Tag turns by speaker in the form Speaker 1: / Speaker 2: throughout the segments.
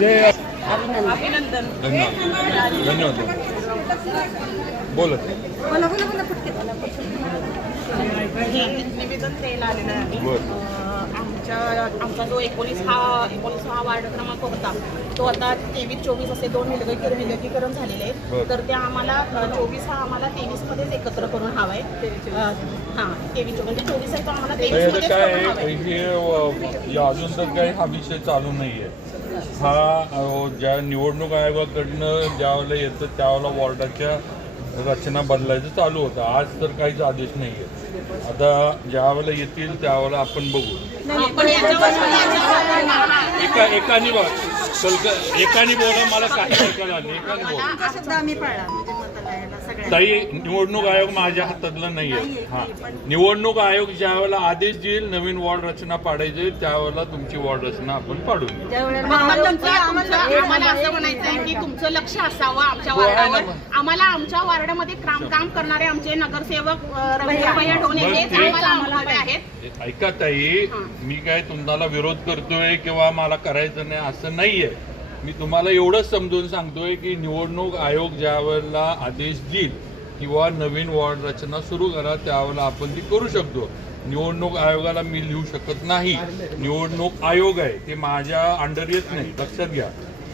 Speaker 1: जय.
Speaker 2: अभिनंदन.
Speaker 1: धन्यवाद. धन्यवाद. बोलत
Speaker 2: हे निवेदन द्यायला आलेलं आहे. आमच्या आमचा जो एकोणीस हा एकोणीस हा वार्ड क्रमांक होता तो आता तेवीस चोवीस असे दोन विलगीकरण विलगीकरण झालेले आहेत.
Speaker 1: तर
Speaker 2: तर त्या आम्हाला चोवीस हा आम्हाला तेवीस मध्येच एकत्र करून हवाय. हां तेवीस चोवीस. म्हणजे चोवीस आहे तो आम्हाला
Speaker 1: काय
Speaker 2: करून
Speaker 1: आहे,
Speaker 2: हवाय.
Speaker 1: हे अजून तर काही हा विषय चालू नाहीये. हा अ, ज्या निवडणूक आयोगाकडनं ज्यावेळेला येतं त्यावेळेला वॉर्डाच्या रचना बदलायचं चालू होतं. आज तर काहीच आदेश नाहीये. आता ज्यावेळेला येतील त्यावेळेला आपण बघू. एका एकाने बघ. एकाने बोला मला काही ऐकायला एकाने बोला ताई निवडणूक आयोग माझ्या हातातला नाहीये. हा. निवडणूक आयोग ज्या वेळेला आदेश देईल नवीन वॉर्ड रचना पाडायची त्यावेळेला तुमची वॉर्ड रचना आपण
Speaker 2: तुमचं- आम्हाला असं म्हणायचं आहे की तुमचं लक्ष असावं आमच्या
Speaker 1: आहे
Speaker 2: वार्डावर. आम्हाला आमच्या वार्डामध्ये काम काम करणारे आमचे नगरसेवक ढोणे हेच आम्हाला आहेत.
Speaker 1: ऐका ताई मी काय तुम्हाला विरोध करतोय किंवा मला करायचं नाही असं नाहीये. मी तुम्हाला एवढंच समजून सांगतोय की निवडणूक आयोग ज्या वेळेला आदेश देईल किंवा नवीन वॉर्ड रचना सुरू करा त्यावेळेला आपण ती करू शकतो. निवडणूक आयोगाला मी लिहू शकत नाही. निवडणूक आयोग आहे ते माझ्या अंडर येत नाही. लक्षात घ्या.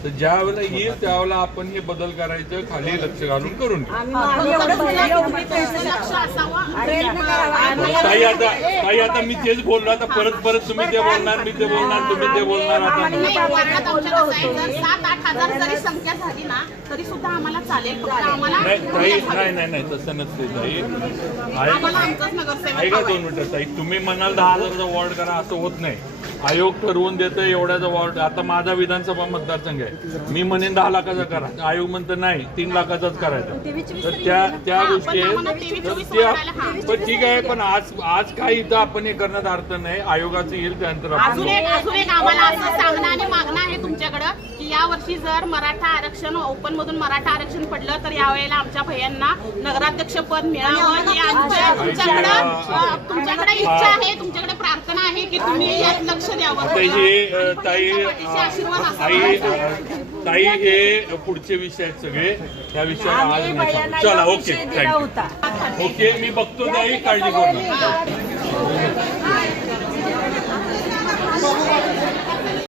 Speaker 1: तर ज्या वेळेला येईल त्यावेळेला आपण हे बदल करायचं खाली लक्ष घालून करून घेऊ. ताई आता ताई आता मी तेच बोललो आता परत परत तुम्ही ते बोलणार मी ते बोलणार तुम्ही ते बोलणार आता
Speaker 2: नाही, वार्डात आमच्या कसं आहे, जर सात आठ हजार जरी संख्या झाली ना तरी सुद्धा आम्हाला चालेल. फक्त आम्हाला
Speaker 1: नाही ताई नाही नाही नाही तसं नसते ताई. आय-
Speaker 2: आम्हाला आमचाच नगरसेवक
Speaker 1: ऐका. दोन मिनिटं ताई. तुम्ही म्हणाल दहा हजाराचा वॉर्ड करा असं होत नाही. आयोग ठरवून देतं एवढ्याचा वॉर्ड. आता माझा विधानसभा मतदारसंघ आहे. मी म्हणेन दहा लाखाचा करा. आयोग म्हणतं नाही तीन लाखाचाच करायचा. तर त्या त्या गोष्टी आहेत. तर त्या. पण ठीक आहे पण आज आज काय इथं आपण हे करण्यात अर्थ नाही आयोगाचं येईल त्यानंतर
Speaker 2: अजून. एक अजून एक आम्हाला असं सांगणं आणि मागणं आहे तुमच्याकडं की या वर्षी जर मराठा आरक्षण ओपन मधून मराठा आरक्षण पडलं तर यावेळेला आमच्या भैयांना नगराध्यक्ष पद मिळावं ही आमच्या तुमच्याकडं अं, तुमच्याकडे इच्छा आहे तुमच्याकडे प्रार्थना आहे की तुम्ही यात लक्ष द्यावं
Speaker 1: आता हे अ, ताई
Speaker 2: तुमच्या पाठीशी आशीर्वाद
Speaker 1: अ,
Speaker 2: असावा
Speaker 1: ताई
Speaker 2: आमचा.
Speaker 1: अ, ताई हे पुढचे विषय आहेत सगळे त्या विषयावर आज नाही सांगू. चला ओके थँक्यू ओके मी बघतो ताई काळजी करू नका Yeah.